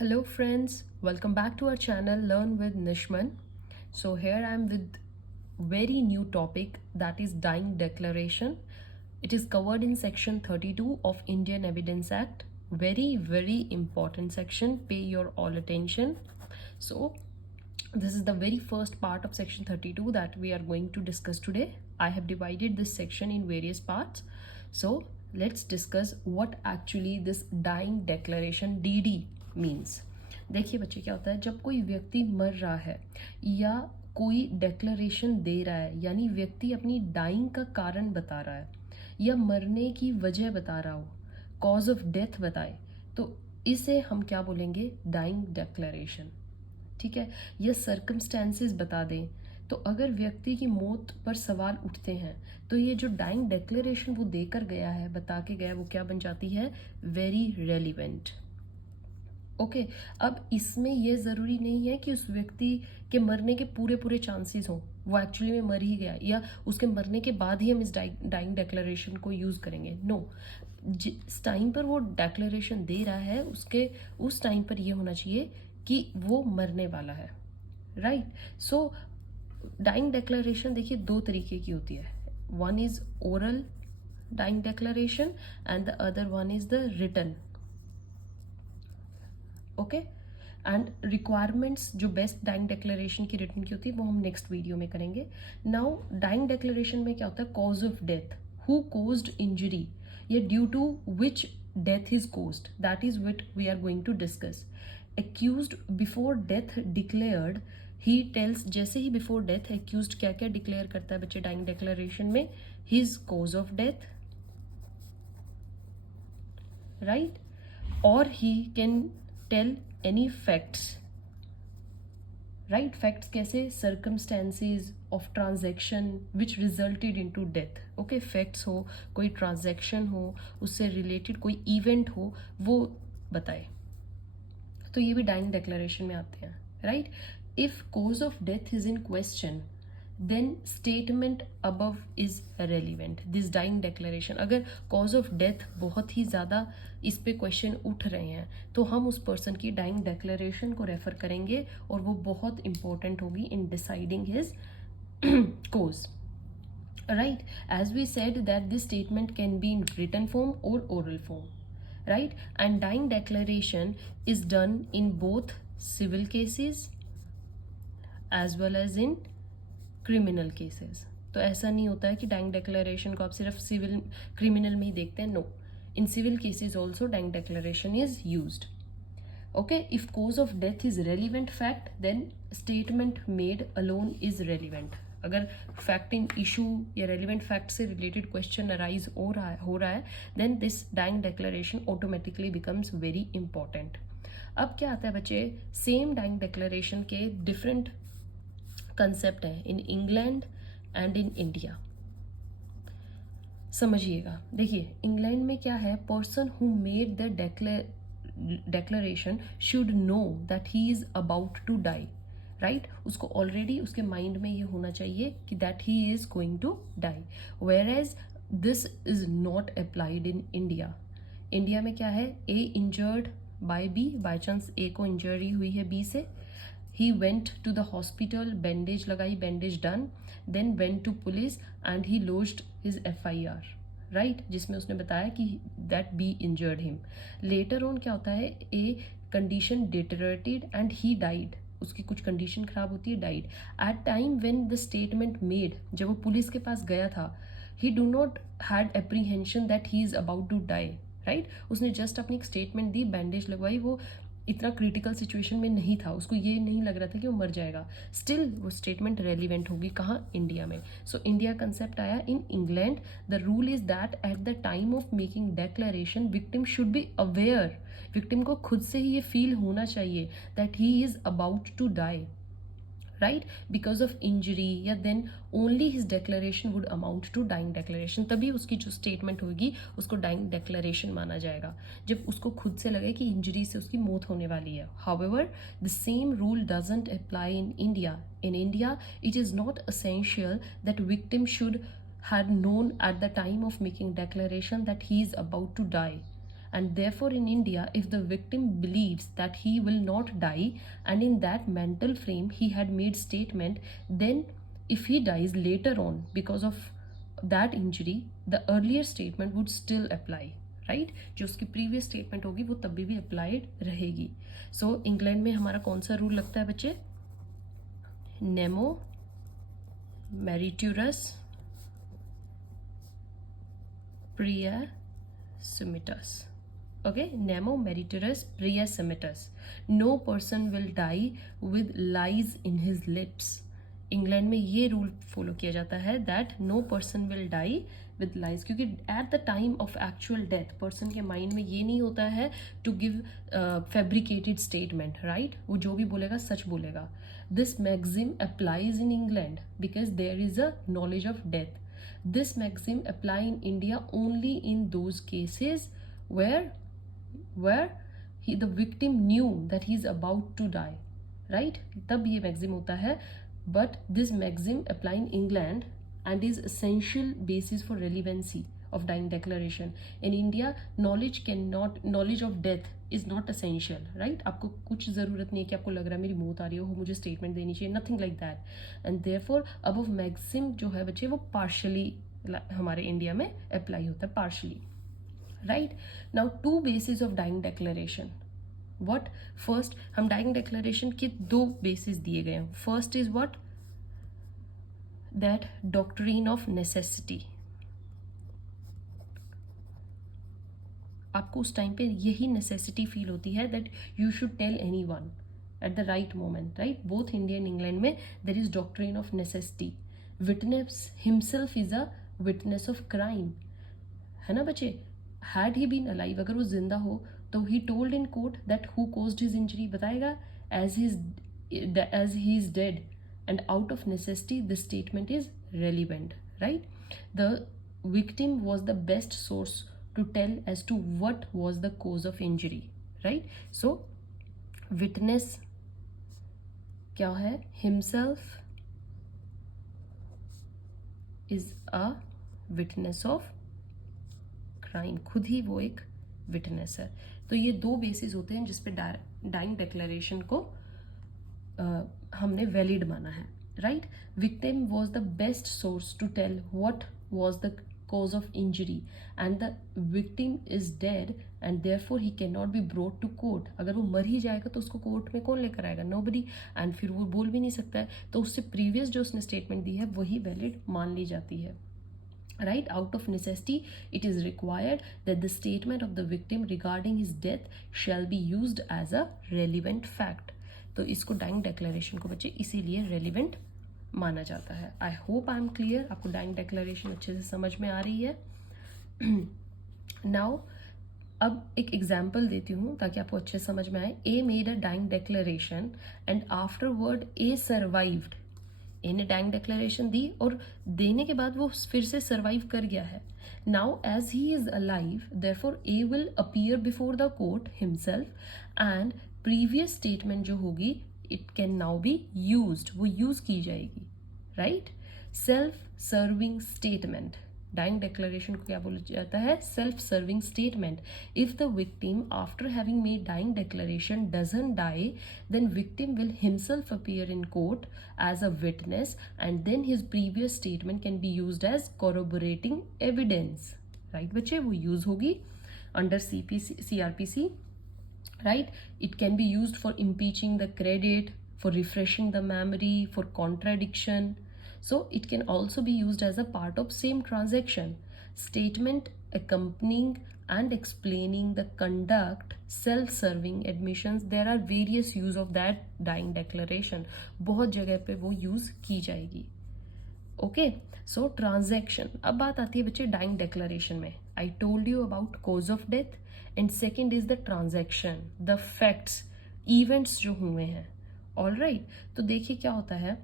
Hello friends, welcome back to our channel Learn with Nishman. So here I am with very new topic, that is dying declaration. It is covered in section 32 of Indian Evidence Act. Very important section, pay your all attention. So this is the very first part of section 32 that we are going to discuss today. I have divided this section in various parts. So let's discuss what actually this dying declaration DD means. देखिए बच्चे, क्या होता है जब कोई व्यक्ति मर रहा है या कोई डेक्लरेशन दे रहा है, यानी व्यक्ति अपनी डाइंग का कारण बता रहा है या मरने की वजह बता रहा हो, कॉज ऑफ डेथ बताए, तो इसे हम क्या बोलेंगे? Dying declaration. ठीक है, या सर्कमस्टेंसेस बता दें। तो अगर व्यक्ति की मौत पर सवाल उठते हैं तो ये जो डाइंग डेक्लरेशन वो देकर गया है, बता के गया, वो क्या बन जाती है? Very relevant. ओके अब इसमें यह ज़रूरी नहीं है कि उस व्यक्ति के मरने के पूरे चांसेस हों, वो एक्चुअली में मर ही गया, या उसके मरने के बाद ही हम इस डाइंग डेक्लरेशन को यूज़ करेंगे। नो, जिस टाइम पर वो डेक्लरेशन दे रहा है उसके उस टाइम पर यह होना चाहिए कि वो मरने वाला है। राइट। सो डाइंग डेक्लरेशन देखिए दो तरीके की होती है। One is oral dying declaration and the other one is the written. Okay and requirements जो बेस्ट डाइंग डेक्लरेशन की रिटन की होती है वो हम नेक्स्ट वीडियो में करेंगे। नाउ डाइंग डेक्लरेशन में क्या होता है? Cause of death, who caused injury, या due to which death is caused, that is what we are going to discuss. Accused before death declared, he tells, जैसे ही before death accused क्या क्या declare करता है बच्चे डाइंग डेक्लरेशन में? His cause of death, right, और he can tell any facts. Right, facts कैसे? Circumstances of transaction which resulted into death. Okay, facts हो, कोई ट्रांजैक्शन हो, उससे रिलेटेड कोई इवेंट हो, वो बताए। तो ये भी डाइंग डेक्लरेशन में आते हैं। Right, if cause of death is in question then statement above is relevant. This dying declaration, अगर कॉज ऑफ डेथ बहुत ही ज़्यादा इस पे क्वेश्चन उठ रहे हैं तो हम उस पर्सन की डाइंग डेक्लरेशन को रेफर करेंगे और वो बहुत इंपॉर्टेंट होगी in deciding his cause. Right, as we said that this statement can be in written form और oral form. Right, and dying declaration is done in both civil cases as well as in criminal cases. तो ऐसा नहीं होता है कि dying declaration को आप सिर्फ सिविल क्रिमिनल में ही देखते हैं। No, in civil cases also dying declaration is used. Okay, if cause of death is relevant fact then statement made alone is relevant. अगर फैक्ट इन इशू या रेलिवेंट फैक्ट से रिलेटेड क्वेश्चन अराइज हो रहा है then this dying declaration automatically becomes very important. अब क्या आता है बच्चे? सेम डाइंग डेक्लरेशन के डिफरेंट कंसेप्ट है in England and in India. समझिएगा, देखिए इंग्लैंड में क्या है? Person who made the declaration should know that he is about to die. Right, उसको ऑलरेडी उसके माइंड में ये होना चाहिए कि that he is going to die, whereas this is not applied in India. India में क्या है? A injured by B, by chance A को इंजरी हुई है बी से, he went to the hospital, bandage लगाई, bandage done, then went to police and he lodged his FIR, right, जिसमें उसने बताया कि that B injured him. Later on क्या होता है? A condition deteriorated and he died. उसकी कुछ कंडीशन खराब होती है, died. At time when the statement made, जब वो पुलिस के पास गया था, he do not had apprehension that he is about to die, right? उसने जस्ट अपनी एक स्टेटमेंट दी, बैंडेज लगवाई, वो इतना क्रिटिकल सिचुएशन में नहीं था, उसको ये नहीं लग रहा था कि वो मर जाएगा, स्टिल वो स्टेटमेंट रेलिवेंट होगी। कहाँ? इंडिया में। सो इंडिया कंसेप्ट आया। In England the rule is that at the time of making declaration victim should be aware, victim को खुद से ही ये फील होना चाहिए that he is about to die, right, because of injury, या then only his declaration would amount to dying declaration. तभी उसकी जो स्टेटमेंट होगी उसको डाइंग डेक्लरेशन माना जाएगा, जब उसको खुद से लगे कि इंजरी से उसकी मौत होने वाली है। However the same rule doesn't apply in India. In India it is not essential that victim should had known at the time of making declaration that he is about to die, and therefore in India, if the victim believes that he will not die, and in that mental frame he had made statement, then if he dies later on because of that injury, the earlier statement would still apply, right? जो उसकी previous statement होगी वो तभी भी applied रहेगी. सो England में हमारा कौन सा रूल लगता है बच्चे? Nemo मेरिटोरस Priya Summitus. Okay, Nemo Meritorious Priya Summitus. No person will die with lies in his lips. England में ये रूल फॉलो किया जाता है that no person will die with lies, क्योंकि at the time of actual death person के mind में ये नहीं होता है to give fabricated statement, right? वो जो भी बोलेगा सच बोलेगा. This maxim applies in England because there is a knowledge of death. This maxim apply in India only in those cases where the victim knew that he is about to die, right? तब ये maxim होता है. But this maxim apply in England and is essential basis for relevancy of dying declaration. In India, knowledge of death is not essential, right? आपको कुछ ज़रूरत नहीं है कि आपको लग रहा है मेरी मौत आ रही हो मुझे स्टेटमेंट देनी चाहिए, nothing like that. And therefore above maxim जो है बच्चे वो partially हमारे इंडिया में अप्लाई होता है, partially, right? Now two bases of dying declaration. What? First हम dying declaration के दो bases दिए गए हैं. First is what? That doctrine of necessity. आपको उस टाइम पे यही नेसेसिटी फील होती है that you should tell anyone at the right moment, right? Both India and England में there is doctrine of necessity. Witness himself is a witness of crime, है ना बच्चे? हैड ही बीन अलाइव, अगर वो जिंदा हो तो ही told in court that who caused his injury, बताएगा as he is dead, and out of necessity this statement is relevant, right? The victim was the best source to tell as to what was the cause of injury, right? So witness क्या है? himself is a witness of crime, खुद ही वो एक witness है. तो ये दो basis होते हैं जिसपे डाइंग डिक्लेरेशन को हमने वैलिड माना है, right? Victim was the best source to tell what was the cause of injury and the victim is dead and therefore he cannot be brought to court. अगर वो मर ही जाएगा तो उसको कोर्ट में कौन लेकर आएगा? nobody. and फिर वो बोल भी नहीं सकता है, तो उससे प्रीवियस जो उसने स्टेटमेंट दी है वही वैलिड मान ली जाती है, right? Out of necessity it is required that the statement of the victim regarding his death shall be used as a relevant fact. तो इसको डाइंग डिक्लेरेशन को बच्चे इसीलिए रेलिवेंट माना जाता है. I hope I am clear, आपको dying declaration अच्छे से समझ में आ रही है. नाउ अब एक एग्जाम्पल देती हूँ ताकि आपको अच्छे समझ में आए. A made a dying declaration and afterward A survived. A ने डाइंग डिक्लेरेशन दी और देने के बाद वो फिर से सर्वाइव कर गया है. Now as he is alive therefore A will appear before the court himself and previous statement जो होगी it can now be used, वो यूज की जाएगी, right? Self serving statement. Dying declaration को क्या बोला जाता है? Self serving statement. If the victim after having made dying declaration doesn't die, then victim will himself appear in court as a witness and then his previous statement can be used as corroborating evidence, right बच्चे? वो use होगी under CRPC. Right? It can be used for impeaching the credit, for refreshing the memory, for contradiction. So it can also be used as a part of same transaction. Statement accompanying and explaining the conduct, self-serving admissions. There are various use of that dying declaration. बहुत जगह पे वो use की जाएगी. Okay? So transaction. अब बात आती है बच्चे डाइंग डिक्लेरेशन में. I told you about cause of death. And second is the transaction, the facts, events जो हुए हैं. ऑल राइट, तो देखिए क्या होता है.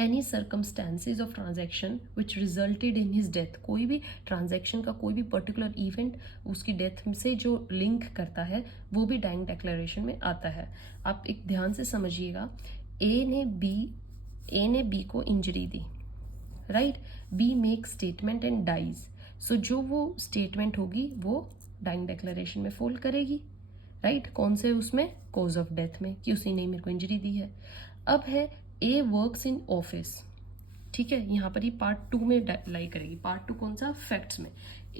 Any circumstances of transaction which resulted in his death. कोई भी ट्रांजैक्शन का कोई भी पर्टिकुलर इवेंट उसकी डेथ से जो लिंक करता है वो भी डाइंग डिक्लेरेशन में आता है. आप एक ध्यान से समझिएगा. ए ने बी को इंजरी दी, right? B make statement and dies. So जो वो स्टेटमेंट होगी वो डाइंग डिक्लेरेशन में फॉल करेगी, राइट? कौन से उसमें? कॉज ऑफ डेथ में, कि उसी ने मेरे को इंजरी दी है। अब है ए वर्क्स इन ऑफिस, ठीक है, यहाँ पर ये पार्ट 2 में लाई करेगी। पार्ट 2 कौन सा? फैक्ट्स में।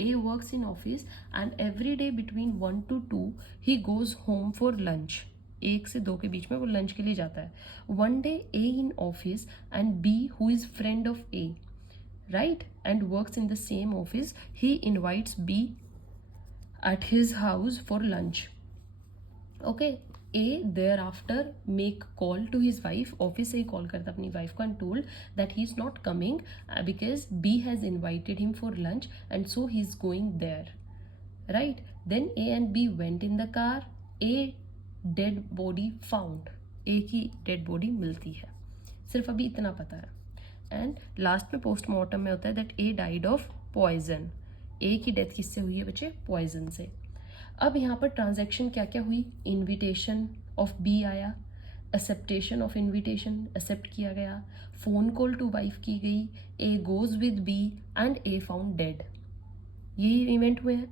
A works in office and every day between 1 to 2 he goes home for lunch. 1 से 2 के बीच में वो लंच के लिए जाता है। One day A in office and B who is friend of A, right, and works in the same office, he invites B at his house for lunch. Okay, A thereafter make call to his wife, office से ही call करता अपनी wife को, and told that he is not coming because B has invited him for lunch and so he is going there, right? Then A and B went in the car. A dead body found, A की dead body मिलती है, सिर्फ अभी इतना पता है। And last में postmortem में होता है that A died of poison, A की डेथ किससे हुई है बच्चे? पॉइजन से। अब यहाँ पर ट्रांजैक्शन क्या क्या हुई? इनविटेशन ऑफ बी आया, एक्सेप्टेशन ऑफ इनविटेशन, एक्सेप्ट किया गया, फोन कॉल टू वाइफ की गई, A goes with B and A found dead, यही इवेंट हुए हैं।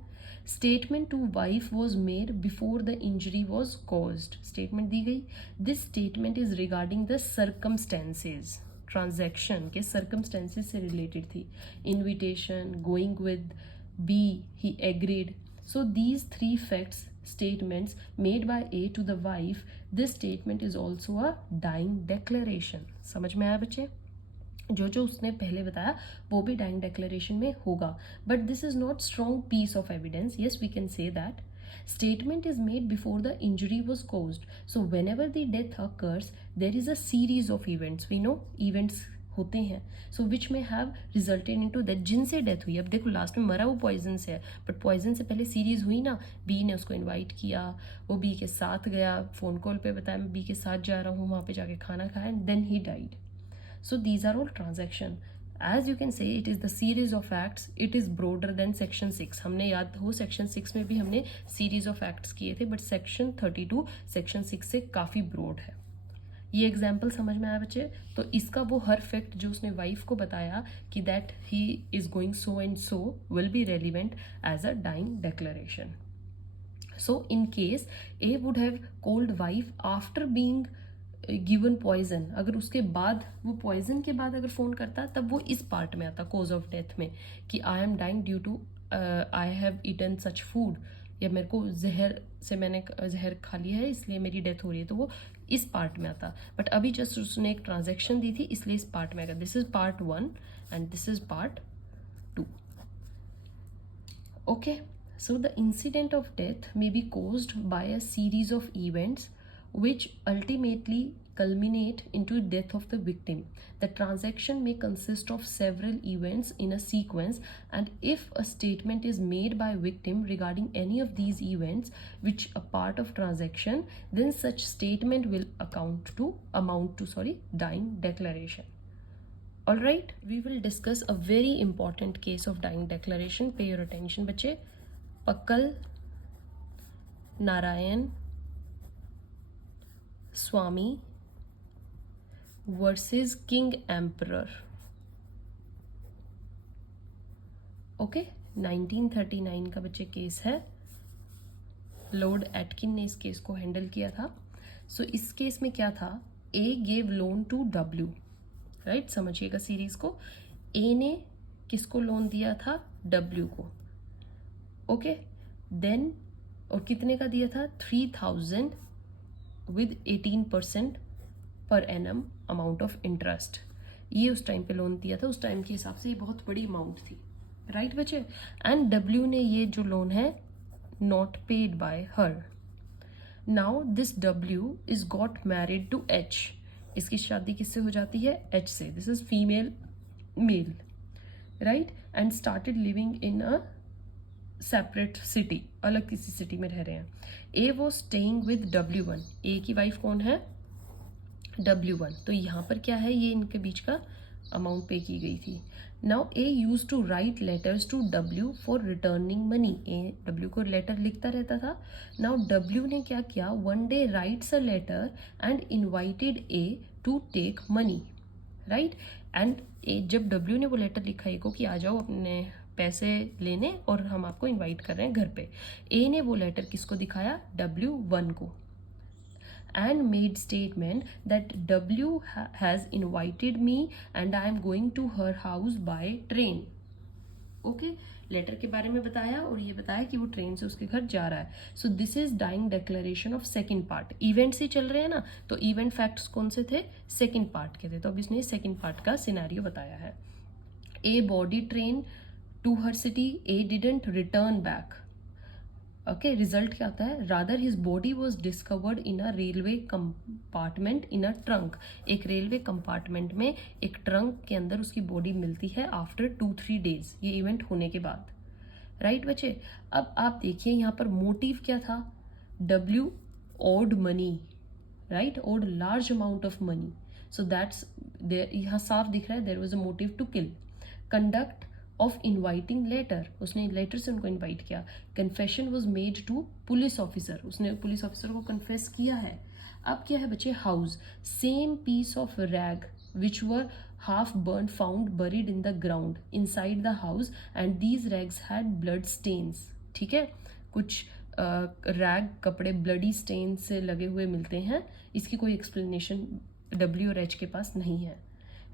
Statement to wife was made before the injury was caused, statement दी गई। This statement is regarding the circumstances, transaction के circumstances से related थी। Invitation, going with B, he agreed. So these 3 facts statements made by A to the wife, this statement is also a dying declaration. समझ में आया बच्चे? जो जो उसने पहले बताया वो भी dying declaration में होगा, but this is not strong piece of evidence. Yes, we can say that statement is made before the injury was caused. So whenever the death occurs, there is a series of events. We know events होते हैं, सो विच में have resulted into that, जिनसे death हुई। अब देखो last में मरा वो पॉइजन से है, बट पॉइजन से पहले सीरीज हुई ना, बी ने उसको इनवाइट किया, वो बी के साथ गया, फोन कॉल पे बताया मैं बी के साथ जा रहा हूँ, वहाँ पे जाके खाना खाया and then he died. So these are all transaction. As you can say it is the series of acts, it is broader than section 6। हमने याद हो सेक्शन 6 में भी हमने सीरीज ऑफ एक्ट्स किए थे, बट सेक्शन 32 सेक्शन 6 से काफ़ी ब्रॉड है। ये एग्जाम्पल समझ में आया बच्चे? तो इसका वो हर फैक्ट जो उसने वाइफ को बताया कि that he is going so and so will be relevant as a dying declaration. So in case A would have called wife after being given poison, अगर उसके बाद वो पॉइजन के बाद अगर फोन करता तब वो इस पार्ट में आता कॉज ऑफ डेथ में, कि I am dying due to I have eaten such food, या मेरे को जहर से मैंने जहर खा लिया है इसलिए मेरी डेथ हो रही है, तो वो इस पार्ट में आता। बट अभी जस्ट उसने एक ट्रांजैक्शन दी थी इसलिए इस पार्ट में आएगा। This is part 1 and this is part 2। Okay, so the incident of death may be caused by a series of events which ultimately culminate into death of the victim. The transaction may consist of several events in a sequence, and if a statement is made by victim regarding any of these events which a part of transaction, then such statement will amount to dying declaration. All right, we will discuss a very important case of dying declaration. Pay your attention बच्चे। पक्कल नारायण स्वामी versus king emperor. Okay, 1939 का बच्चे case है। Lord Atkin ने इस case को handle किया था। सो इस केस में क्या था? A gave loan to W, right, समझिएगा सीरीज को। ए ने किसको लोन दिया था? डब्ल्यू को। ओके, देन और कितने का दिया था? 3000 with 18% per annum amount of interest. ये उस टाइम पे लोन दिया था, उस टाइम के हिसाब से ये बहुत बड़ी अमाउंट थी, राइट बच्चे। एंड डब्ल्यू ने ये जो लोन है not paid by her. Now this W is got married to H, इसकी शादी किससे हो जाती है? एच से। This is female male, right, and started living in a separate city, अलग किसी सिटी में रह रहे हैं। A was staying with W1, A की वाइफ कौन है? W1। तो यहाँ पर क्या है? ये इनके बीच का अमाउंट पे की गई थी। Now A used to write letters to W for returning money, A W को लेटर लिखता रहता था। नाउ W ने क्या किया? One day writes a letter and invited A to take money, right. And जब W ने वो लेटर लिखा ए को कि आ जाओ अपने पैसे लेने और हम आपको इनवाइट कर रहे हैं घर पे। ए ने वो लेटर किसको दिखाया, W1 को, and made statement that W has invited me and I am going to her house by train. Okay, letter के बारे में बताया और ये बताया कि वो ट्रेन से उसके घर जा रहा है. So this is dying declaration of second part. Events ही चल रहे हैं ना, तो इवेंट फैक्ट्स कौन से थे, सेकंड पार्ट के थे, तो अब इसने सेकंड पार्ट का सिनेरियो बताया है. A boarded train to her city, A didn't return back. Okay, result क्या आता है, rather his body was discovered in a railway compartment in a trunk. एक रेलवे कंपार्टमेंट में एक ट्रंक के अंदर उसकी बॉडी मिलती है आफ्टर 2-3 डेज, ये इवेंट होने के बाद. राइट बच्चे, अब आप देखिए यहाँ पर मोटिव क्या था, W owed money, right, owed large amount of money, so that's यहाँ साफ दिख रहा है there was a motive to kill. Conduct of inviting letter, उसने लेटर से उनको इन्वाइट किया. Confession was made to police officer, उसने पुलिस ऑफिसर को कन्फेस किया है. अब क्या है बच्चे, house, same piece of rag which were half burnt found buried in the ground inside the house and these rags had blood stains. ठीक है, कुछ रैग कपड़े ब्लडी स्टेन से लगे हुए मिलते हैं, इसकी कोई एक्सप्लेनेशन W और H के पास नहीं है.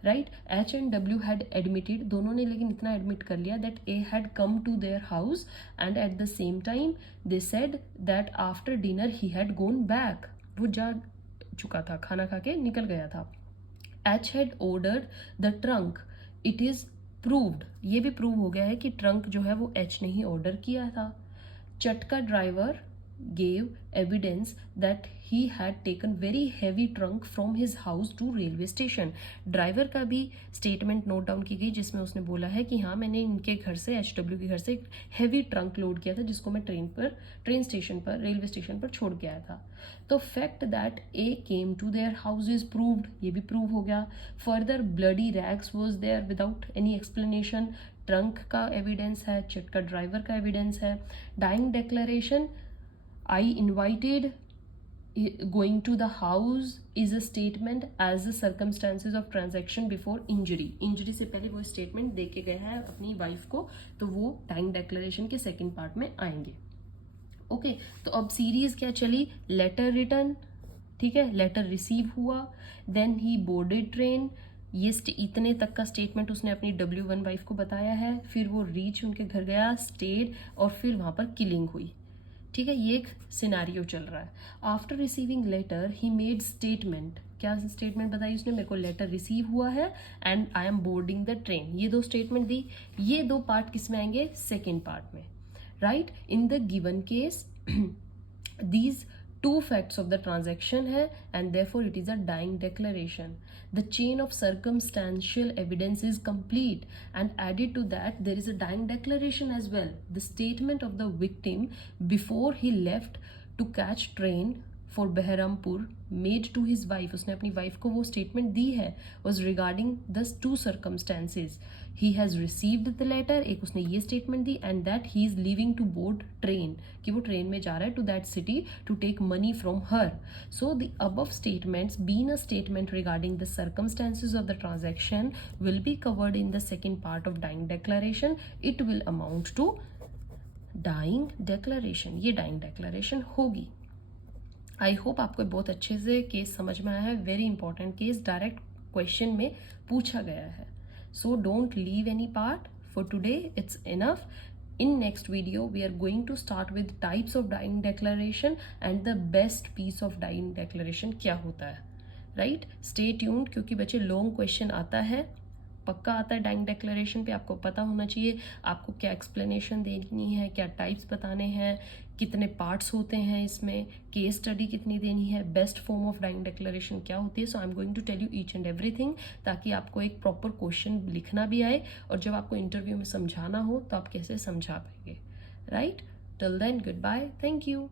Right, H and W had admitted, दोनों ने लेकिन इतना एडमिट कर लिया that A had come to their house and at the same time they said that after dinner he had gone back, वो जा चुका था, खाना खा के निकल गया था. H had ordered the trunk. It is proved, ये भी प्रूव हो गया है कि ट्रंक जो है वो H ने ही ऑर्डर किया था. चटका driver gave evidence that he had taken very heavy trunk from his house to railway station. Driver का भी स्टेटमेंट नोट डाउन की गई जिसमें उसने बोला है कि हाँ मैंने इनके घर से, HW के घर से एक हैवी ट्रंक लोड किया था जिसको मैं ट्रेन स्टेशन पर, रेलवे स्टेशन पर छोड़ के आया था. तो fact that A came to their house is proved, ये भी प्रूव हो गया. Further bloody rags was there without any explanation, trunk का एविडेंस है, चटका ड्राइवर का एविडेंस है. Dying declaration, I invited going to the house is a statement as the circumstances of transaction before injury. Injury से पहले वो statement दे के गया है अपनी वाइफ को, तो वो टाइम डिक्लेरेशन के सेकंड पार्ट में आएंगे. ओके, तो अब सीरीज क्या चली, लेटर रिटर्न, ठीक है, लेटर रिसीव हुआ, देन ही बोर्डेड ट्रेन, ये इतने तक का स्टेटमेंट उसने अपनी W1 वाइफ को बताया है. फिर वो रीच उनके घर गया, स्टेड, और फिर वहाँ पर किलिंग हुई. ठीक है, ये एक सिनेरियो चल रहा है. After receiving letter he made statement, क्या स्टेटमेंट बताई उसने, मेरे को लेटर रिसीव हुआ है and I am boarding the train, ये दो स्टेटमेंट दी. ये दो पार्ट किस में आएंगे, सेकेंड पार्ट में. Right, in the given case these two facts of the transaction है and therefore it is a dying declaration. The chain of circumstantial evidence is complete and added to that there is a dying declaration as well. The statement of the victim before he left to catch train for Behrampur made to his wife, उसने अपनी wife को वो statement दी है, was regarding the two circumstances. He has received the letter, एक उसने ये statement the, and that he is leaving to board train, कि वो ट्रेन में जा रहा है to that city to take money from her. So the above statements being a statement regarding the circumstances of the transaction will be covered in the second part of dying declaration. It will amount to dying declaration. ये dying declaration होगी. I hope आपको बहुत अच्छे से case समझ में आया है. Very important case, direct question में पूछा गया है. So don't leave any part. For today it's enough. In next video we are going to start with types of dying declaration and the best piece of dying declaration क्या होता है. Right, stay tuned, क्योंकि बच्चे long question आता है, पक्का आता है डाइंग डिक्लेरेशन पे. आपको पता होना चाहिए आपको क्या एक्सप्लेनेशन देनी है, क्या टाइप्स बताने हैं, कितने पार्ट्स होते हैं इसमें, केस स्टडी कितनी देनी है, best form of dying declaration क्या होती है. So I am going to tell you each and everything, ताकि आपको एक प्रॉपर क्वेश्चन लिखना भी आए और जब आपको इंटरव्यू में समझाना हो तो आप कैसे समझा पाएंगे. Right, till then goodbye, thank you.